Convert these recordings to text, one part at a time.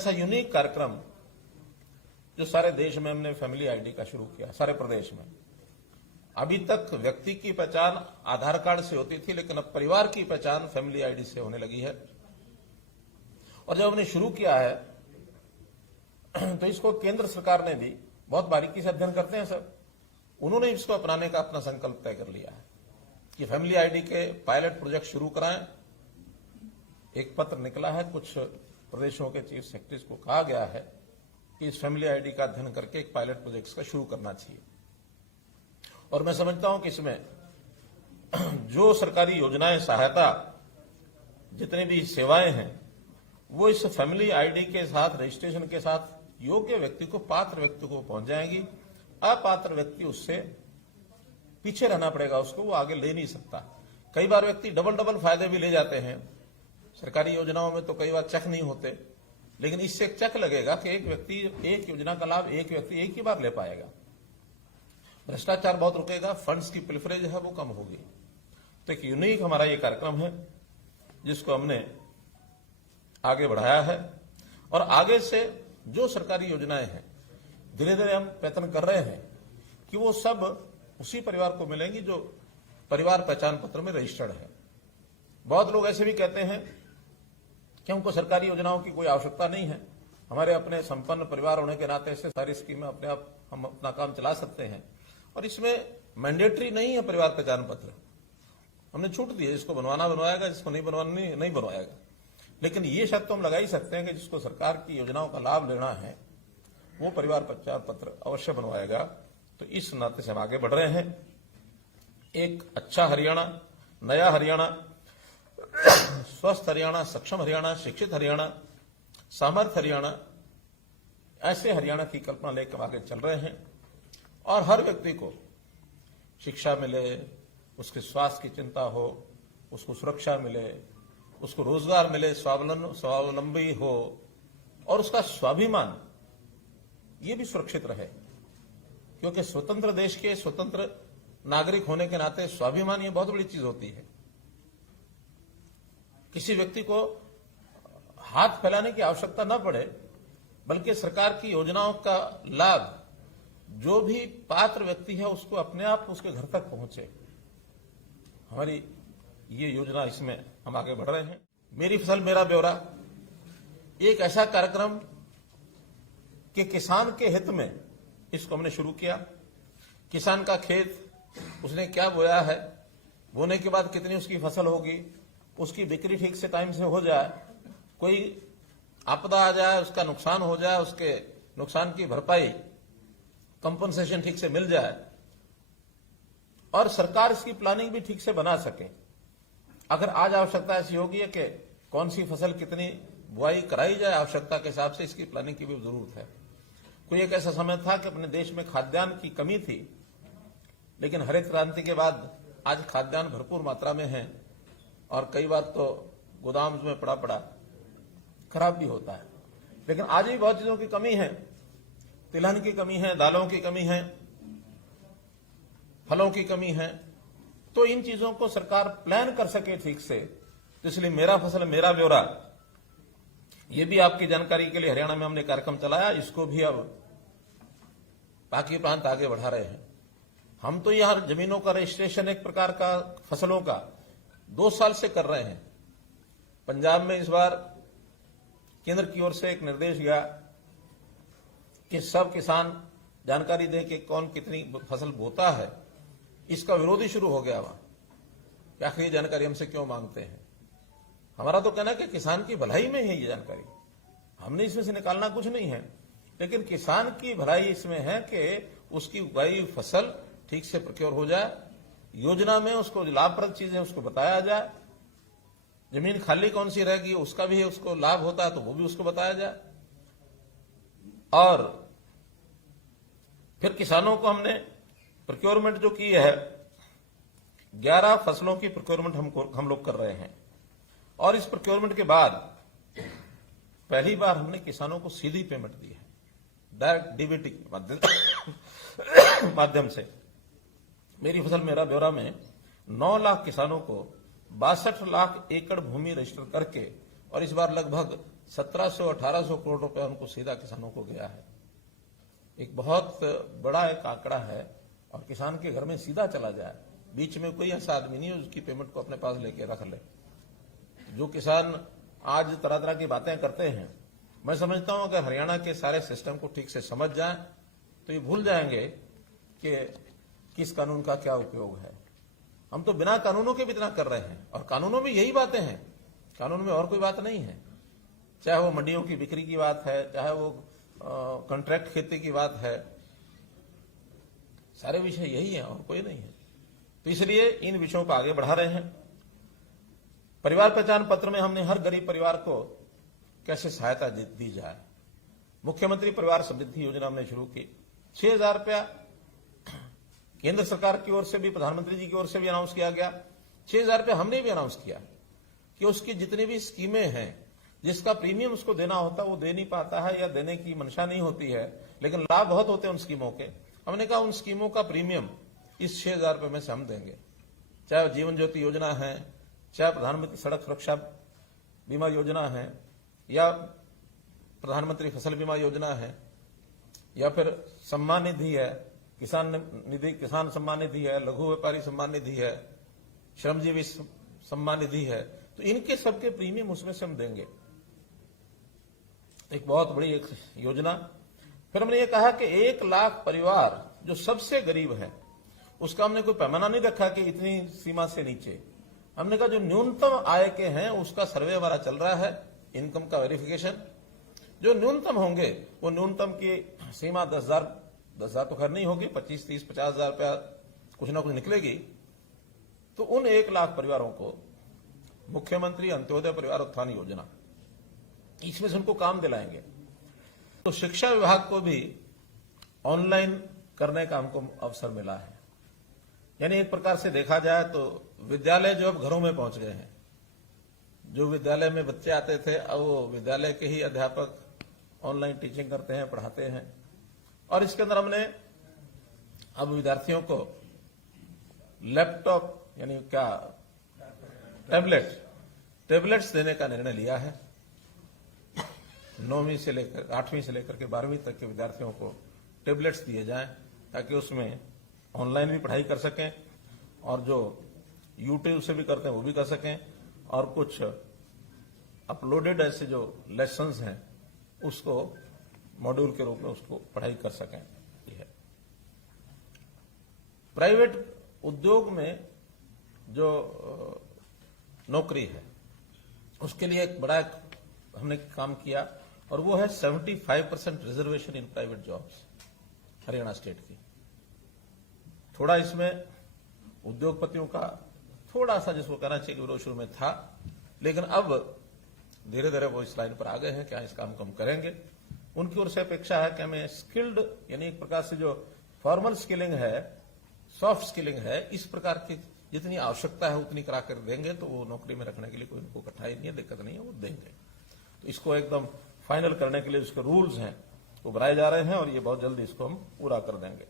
ऐसा यूनिक कार्यक्रम जो सारे देश में हमने फैमिली आईडी का शुरू किया, सारे प्रदेश में। अभी तक व्यक्ति की पहचान आधार कार्ड से होती थी, लेकिन अब परिवार की पहचान फैमिली आईडी से होने लगी है। और जब हमने शुरू किया है तो इसको केंद्र सरकार ने भी बहुत बारीकी से अध्ययन करते हैं सर, उन्होंने इसको अपनाने का अपना संकल्प तय कर लिया है कि फैमिली आईडी के पायलट प्रोजेक्ट शुरू कराएं। एक पत्र निकला है, कुछ प्रदेशों के चीफ सेक्रेटरीज को कहा गया है कि इस फैमिली आईडी का अध्ययन करके एक पायलट प्रोजेक्ट का शुरू करना चाहिए। और मैं समझता हूं कि इसमें जो सरकारी योजनाएं, सहायता, जितनी भी सेवाएं हैं, वो इस फैमिली आईडी के साथ, रजिस्ट्रेशन के साथ योग्य व्यक्ति को, पात्र व्यक्ति को पहुंच जाएंगी। अपात्र व्यक्ति उससे पीछे रहना पड़ेगा, उसको वो आगे ले नहीं सकता। कई बार व्यक्ति डबल फायदे भी ले जाते हैं। सरकारी योजनाओं में तो कई बार चेक नहीं होते, लेकिन इससे एक चेक लगेगा कि एक व्यक्ति एक योजना का लाभ एक व्यक्ति एक ही बार ले पाएगा। भ्रष्टाचार बहुत रुकेगा, फंड्स की पिलफरेज है वो कम होगी। तो एक यूनिक हमारा ये कार्यक्रम है जिसको हमने आगे बढ़ाया है। और आगे से जो सरकारी योजनाएं हैं, धीरे धीरे हम प्रयत्न कर रहे हैं कि वो सब उसी परिवार को मिलेंगी जो परिवार पहचान पत्र में रजिस्टर्ड है। बहुत लोग ऐसे भी कहते हैं कि हमको सरकारी योजनाओं की कोई आवश्यकता नहीं है, हमारे अपने संपन्न परिवार होने के नाते से सारी स्कीमें अपने आप हम अपना काम चला सकते हैं। और इसमें मैंडेटरी नहीं है परिवार पहचान पत्र, हमने छूट दी है, जिसको बनवाना बनवाएगा, जिसको नहीं बनवाना नहीं बनवाएगा। लेकिन ये शर्त तो हम लगा ही सकते हैं कि जिसको सरकार की योजनाओं का लाभ लेना है वो परिवार पहचान पत्र अवश्य बनवाएगा। तो इस नाते से हम आगे बढ़ रहे हैं। एक अच्छा हरियाणा, नया हरियाणा, स्वस्थ हरियाणा, सक्षम हरियाणा, शिक्षित हरियाणा, सामर्थ्य हरियाणा, ऐसे हरियाणा की कल्पना लेकर आगे चल रहे हैं। और हर व्यक्ति को शिक्षा मिले, उसके स्वास्थ्य की चिंता हो, उसको सुरक्षा मिले, उसको रोजगार मिले, स्वावलंबी हो, और उसका स्वाभिमान ये भी सुरक्षित रहे। क्योंकि स्वतंत्र देश के स्वतंत्र नागरिक होने के नाते स्वाभिमान ये बहुत बड़ी चीज होती है। किसी व्यक्ति को हाथ फैलाने की आवश्यकता न पड़े, बल्कि सरकार की योजनाओं का लाभ जो भी पात्र व्यक्ति है उसको अपने आप उसके घर तक पहुंचे। हमारी ये योजना, इसमें हम आगे बढ़ रहे हैं। मेरी फसल मेरा ब्यौरा एक ऐसा कार्यक्रम कि किसान के हित में इसको हमने शुरू किया। किसान का खेत, उसने क्या बोया है, बोने के बाद कितनी उसकी फसल होगी, उसकी बिक्री ठीक से टाइम से हो जाए, कोई आपदा आ जाए, उसका नुकसान हो जाए, उसके नुकसान की भरपाई, कंपनसेशन ठीक से मिल जाए, और सरकार इसकी प्लानिंग भी ठीक से बना सके। अगर आज आवश्यकता ऐसी होगी है कि कौन सी फसल कितनी बुआई कराई जाए, आवश्यकता के हिसाब से इसकी प्लानिंग की भी जरूरत है। कोई एक ऐसा समय था कि अपने देश में खाद्यान्न की कमी थी, लेकिन हरित क्रांति के बाद आज खाद्यान्न भरपूर मात्रा में है, और कई बार तो गोदाम में पड़ा खराब भी होता है। लेकिन आज भी बहुत चीजों की कमी है, तिलहन की कमी है, दालों की कमी है, फलों की कमी है। तो इन चीजों को सरकार प्लान कर सके ठीक से, तो इसलिए मेरा फसल मेरा ब्यौरा, ये भी आपकी जानकारी के लिए हरियाणा में हमने कार्यक्रम चलाया। इसको भी अब बाकी प्रांत आगे बढ़ा रहे हैं। हम तो यहां जमीनों का रजिस्ट्रेशन एक प्रकार का फसलों का 2 साल से कर रहे हैं। पंजाब में इस बार केंद्र की ओर से एक निर्देश गया कि सब किसान जानकारी दें कि कौन कितनी फसल बोता है। इसका विरोध ही शुरू हो गया वहां कि आखिर ये जानकारी हमसे क्यों मांगते हैं। हमारा तो कहना है कि किसान की भलाई में है ये जानकारी, हमने इसमें से निकालना कुछ नहीं है, लेकिन किसान की भलाई इसमें है कि उसकी उगाई फसल ठीक से प्रोक्योर हो जाए, योजना में उसको लाभप्रद चीजें उसको बताया जाए, जमीन खाली कौन सी रहेगी उसका भी उसको लाभ होता है तो वो भी उसको बताया जाए। और फिर किसानों को हमने प्रोक्योरमेंट जो की है, 11 फसलों की प्रोक्योरमेंट हम लोग कर रहे हैं। और इस प्रोक्योरमेंट के बाद पहली बार हमने किसानों को सीधी पेमेंट दी है, डायरेक्ट डीबीटी के माध्यम से। मेरी फसल मेरा ब्यौरा में 9 लाख किसानों को 62 लाख एकड़ भूमि रजिस्टर करके, और इस बार लगभग 1700-1800 करोड़ रुपए उनको सीधा किसानों को गया है। एक बहुत बड़ा एक आंकड़ा है और किसान के घर में सीधा चला जाए, बीच में कोई ऐसा आदमी नहीं है उसकी पेमेंट को अपने पास लेके रख ले। जो किसान आज तरह तरह की बातें करते हैं, मैं समझता हूं अगर हरियाणा के सारे सिस्टम को ठीक से समझ जाएं तो ये भूल जाएंगे कि किस कानून का क्या उपयोग है। हम तो बिना कानूनों के भी इतना कर रहे हैं और कानूनों में यही बातें हैं, कानून में और कोई बात नहीं है। चाहे वो मंडियों की बिक्री की बात है, चाहे वो कॉन्ट्रैक्ट खेती की बात है, सारे विषय यही है और कोई नहीं है। तो इसलिए इन विषयों को आगे बढ़ा रहे हैं। परिवार पहचान पत्र में हमने हर गरीब परिवार को कैसे सहायता दी जाए, मुख्यमंत्री परिवार समृद्धि योजना हमने शुरू की। 6,000 रुपया केंद्र सरकार की ओर से भी, प्रधानमंत्री जी की ओर से भी अनाउंस किया गया। 6,000 रुपया हमने भी अनाउंस किया कि उसकी जितनी भी स्कीमें हैं, जिसका प्रीमियम उसको देना होता है वो दे नहीं पाता है या देने की मंशा नहीं होती है, लेकिन लाभ बहुत होते हैं उन स्कीमों के। हमने कहा उन स्कीमों का प्रीमियम इस 6,000 रुपये में से हम देंगे। चाहे जीवन ज्योति योजना है, चाहे प्रधानमंत्री सड़क सुरक्षा बीमा योजना है, या प्रधानमंत्री फसल बीमा योजना है, या फिर सम्मान निधि है, किसान सम्मान निधि है, लघु व्यापारी सम्मान निधि है, श्रमजीवी सम्मान निधि है, तो इनके सबके प्रीमियम उसमें से हम देंगे। एक बहुत बड़ी एक योजना। फिर हमने ये कहा कि 1 लाख परिवार जो सबसे गरीब है उसका हमने कोई पैमाना नहीं रखा कि इतनी सीमा से नीचे। हमने कहा जो न्यूनतम आय के हैं उसका सर्वे हमारा चल रहा है, इनकम का वेरिफिकेशन। जो न्यूनतम होंगे वो न्यूनतम की सीमा 10,000 तो खैर नहीं होगी, 25, 30, 50,000 रुपया कुछ ना कुछ निकलेगी। तो उन 1 लाख परिवारों को मुख्यमंत्री अंत्योदय परिवार उत्थान योजना, इसमें से उनको काम दिलाएंगे। तो शिक्षा विभाग को भी ऑनलाइन करने का हमको अवसर मिला है। यानी एक प्रकार से देखा जाए तो विद्यालय जो अब घरों में पहुंच गए हैं। जो विद्यालय में बच्चे आते थे अब वो विद्यालय के ही अध्यापक ऑनलाइन टीचिंग करते हैं, पढ़ाते हैं। और इसके अंदर हमने अब विद्यार्थियों को लैपटॉप यानी क्या टैबलेट्स देने का निर्णय लिया है। 9वीं से लेकर 8वीं से लेकर के 12वीं तक के विद्यार्थियों को टैबलेट्स दिए जाएं ताकि उसमें ऑनलाइन भी पढ़ाई कर सकें और जो यूट्यूब से भी करते हैं वो भी कर सकें, और कुछ अपलोडेड ऐसे जो लेसन्स हैं उसको मॉड्यूल के रूप में उसको पढ़ाई कर सकें। यह प्राइवेट उद्योग में जो नौकरी है उसके लिए एक बड़ा हमने काम किया और वो है 75% reservation in private jobs Haryana state की। थोड़ा इसमें उद्योगपतियों का थोड़ा सा जिसको कहना चाहिए कि विरोध शुरू में था, लेकिन अब धीरे धीरे वो इस लाइन पर आ गए हैं कि इस काम को हम करेंगे। उनकी ओर से अपेक्षा है कि हमें स्किल्ड यानी एक प्रकार से जो फॉर्मल स्किलिंग है, सॉफ्ट स्किलिंग है, इस प्रकार की जितनी आवश्यकता है उतनी करा कर देंगे तो वो नौकरी में रखने के लिए कोई उनको कठिनाई नहीं है, दिक्कत नहीं है, वो देंगे। तो इसको एकदम फाइनल करने के लिए उसके रूल्स हैं वो बनाए जा रहे हैं और ये बहुत जल्दी इसको हम पूरा कर देंगे।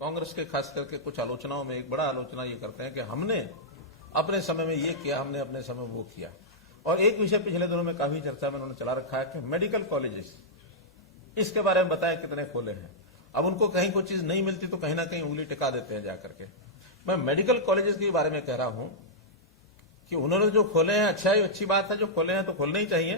कांग्रेस के खास करके कुछ आलोचनाओं में एक बड़ा आलोचना ये करते हैं कि हमने अपने समय में ये किया, हमने अपने समय में वो किया। और एक विषय पिछले दिनों में काफी चर्चा में उन्होंने चला रखा है कि मेडिकल कॉलेजेस, इसके बारे में बताएं कितने खोले हैं। अब उनको कहीं कोई चीज नहीं मिलती तो कहीं ना कहीं उंगली टिका देते हैं जाकर के। मैं मेडिकल कॉलेजेस के बारे में कह रहा हूं कि उन्होंने जो खोले हैं अच्छा ही अच्छी बात है, जो खोले हैं तो खोलने ही चाहिए,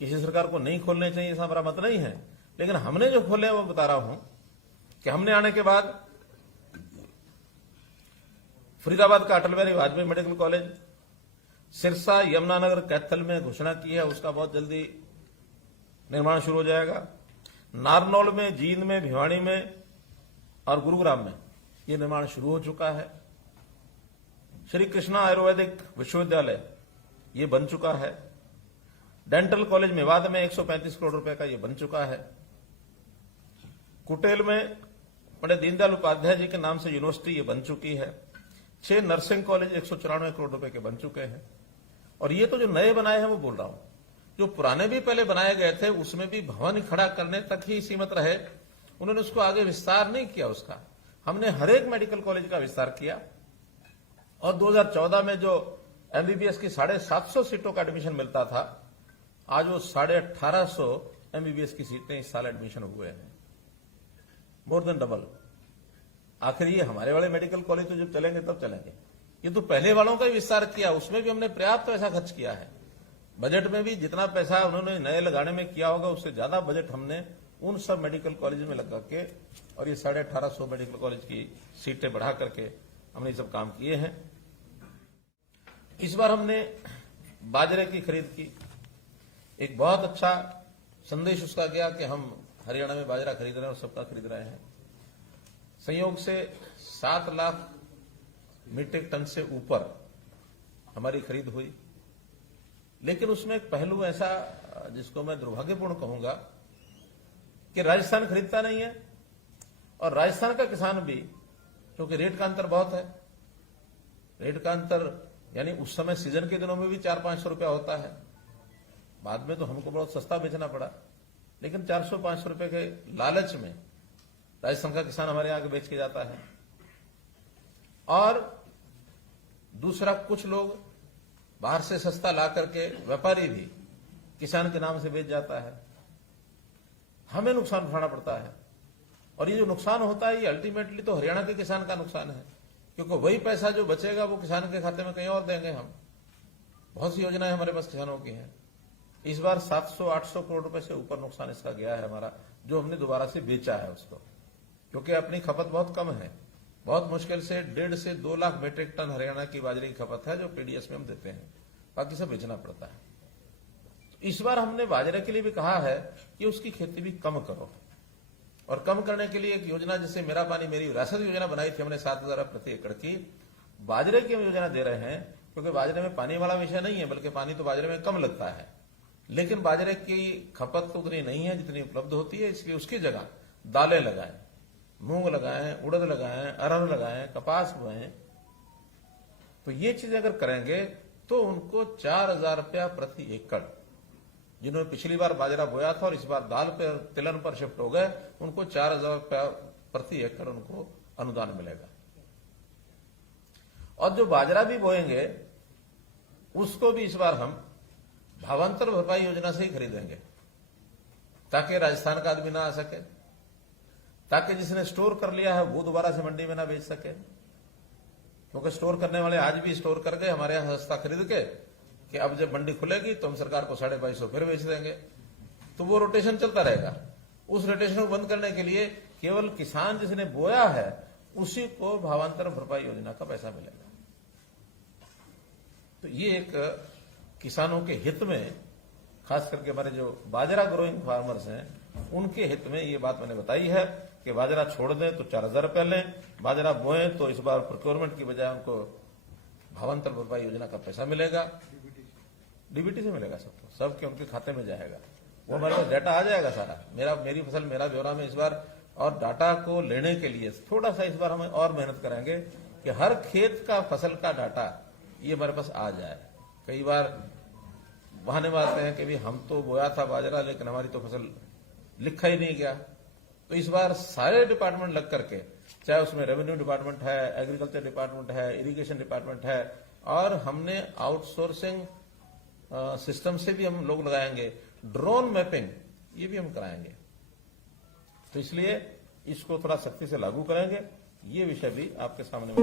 किसी सरकार को नहीं खोलने चाहिए ऐसा हमारा मत नहीं है। लेकिन हमने जो खोले हैं वो बता रहा हूं कि हमने आने के बाद फरीदाबाद का अटल बिहारी वाजपेयी मेडिकल कॉलेज, सिरसा यमुनानगर कैथल में घोषणा की है, उसका बहुत जल्दी निर्माण शुरू हो जाएगा। नारनौल में, जींद में, भिवानी में और गुरुग्राम में ये निर्माण शुरू हो चुका है। श्री कृष्णा आयुर्वेदिक विश्वविद्यालय ये बन चुका है। डेंटल कॉलेज मेवात में 135 करोड़ रुपए का ये बन चुका है। कुटेल में पंडित दीनदयाल उपाध्याय जी के नाम से यूनिवर्सिटी ये बन चुकी है। 6 नर्सिंग कॉलेज 194 करोड़ रुपए के बन चुके हैं। और ये तो जो नए बनाए हैं वो बोल रहा हूं, जो पुराने भी पहले बनाए गए थे उसमें भी भवन खड़ा करने तक ही सीमित रहे, उन्होंने उसको आगे विस्तार नहीं किया। उसका हमने हर एक मेडिकल कॉलेज का विस्तार किया। और 2014 में जो एमबीबीएस की 750 सीटों का एडमिशन मिलता था आज वो 1850 MBBS की सीटें इस साल एडमिशन हुए हैं, मोर देन डबल। आखिर ये हमारे वाले मेडिकल कॉलेज तो जब चलेंगे तब चलेंगे। ये तो पहले वालों का ही विस्तार किया, उसमें भी हमने पर्याप्त पैसा खर्च किया है। बजट में भी जितना पैसा उन्होंने नए लगाने में किया होगा उससे ज्यादा बजट हमने उन सब मेडिकल कॉलेज में लगा के और ये 1850 मेडिकल कॉलेज की सीटें बढ़ा करके हमने ये सब काम किए हैं। इस बार हमने बाजरे की खरीद की। एक बहुत अच्छा संदेश उसका गया कि हम हरियाणा में बाजरा खरीद रहे हैं और सबका खरीद रहे हैं। संयोग से 7 लाख मीट्रिक टन से ऊपर हमारी खरीद हुई, लेकिन उसमें एक पहलू ऐसा जिसको मैं दुर्भाग्यपूर्ण कहूंगा कि राजस्थान खरीदता नहीं है और राजस्थान का किसान भी, क्योंकि रेट का अंतर बहुत है, रेट का अंतर यानी उस समय सीजन के दिनों में भी 400-500 रुपया होता है, बाद में तो हमको बहुत सस्ता बेचना पड़ा, लेकिन 400-500 रुपए के लालच में राजस्थान का किसान हमारे आगे बेच के जाता है। और दूसरा, कुछ लोग बाहर से सस्ता ला करके व्यापारी भी किसान के नाम से बेच जाता है, हमें नुकसान उठाना पड़ता है। और ये जो नुकसान होता है ये अल्टीमेटली तो हरियाणा के किसान का नुकसान है, क्योंकि वही पैसा जो बचेगा वो किसान के खाते में कहीं और देंगे हम। बहुत सी योजनाएं हमारे पास किसानों की हैं। इस बार 700-800 करोड़ रुपए से ऊपर नुकसान इसका गया है हमारा, जो हमने दोबारा से बेचा है उसको, क्योंकि अपनी खपत बहुत कम है। बहुत मुश्किल से 1.5 से 2 लाख मीट्रिक टन हरियाणा की बाजरे की खपत है जो पीडीएस में हम देते हैं, बाकी सब बेचना पड़ता है। इस बार हमने बाजरे के लिए भी कहा है कि उसकी खेती भी कम करो, और कम करने के लिए एक योजना जिसे मेरा पानी मेरी विरासत योजना बनाई थी हमने 7,000 प्रति एकड़ की, बाजरे की योजना दे रहे हैं, क्योंकि बाजरे में पानी वाला विषय नहीं है, बल्कि पानी तो बाजरे में कम लगता है, लेकिन बाजरे की खपत तो उतनी नहीं है जितनी उपलब्ध होती है। इसलिए उसकी जगह दालें लगाएं, मूंग लगाएं, उड़द लगाएं, अरहर लगाएं, कपास बोएं। तो ये चीजें अगर करेंगे तो उनको 4,000 रुपया प्रति एकड़, जिन्होंने पिछली बार बाजरा बोया था और इस बार दाल पर तिलहन पर शिफ्ट हो गए, उनको 4,000 रुपया प्रति एकड़ उनको अनुदान मिलेगा। और जो बाजरा भी बोएंगे उसको भी इस बार हम भावांतर भरपाई योजना से ही खरीदेंगे, ताकि राजस्थान का आदमी ना आ सके, ताकि जिसने स्टोर कर लिया है वो दोबारा से मंडी में ना बेच सके, क्योंकि स्टोर करने वाले आज भी स्टोर कर गए हमारे यहां सस्ता खरीद के कि अब जब मंडी खुलेगी तो हम सरकार को 250 फिर बेच देंगे। तो वो रोटेशन चलता रहेगा। उस रोटेशन को बंद करने के लिए केवल किसान जिसने बोया है उसी को भावांतर भरपाई योजना का पैसा मिलेगा। तो ये एक किसानों के हित में, खास करके हमारे जो बाजरा ग्रोइंग फार्मर्स हैं उनके हित में ये बात मैंने बताई है कि बाजरा छोड़ दें तो 4,000 रुपया लें, बाजरा बोएं तो इस बार प्रोक्योरमेंट की बजाय उनको भावांतर भरपाई योजना का पैसा मिलेगा, डीबीटी से मिलेगा सबको, सबके उनके खाते में जाएगा। वो हमारे पास डाटा आ जाएगा सारा, मेरी फसल मेरा ब्यौरा में इस बार। और डाटा को लेने के लिए थोड़ा सा इस बार हमें और मेहनत करेंगे कि हर खेत का फसल का डाटा ये हमारे पास आ जाए। कई बार बहाने मारते हैं कि भी हम तो बोया था बाजरा लेकिन हमारी तो फसल लिखा ही नहीं गया। तो इस बार सारे डिपार्टमेंट लग करके, चाहे उसमें रेवेन्यू डिपार्टमेंट है, एग्रीकल्चर डिपार्टमेंट है, इरिगेशन डिपार्टमेंट है, और हमने आउटसोर्सिंग सिस्टम से भी हम लोग लगाएंगे, ड्रोन मैपिंग ये भी हम कराएंगे। तो इसलिए इसको थोड़ा सख्ती से लागू करेंगे। ये विषय भी आपके सामने में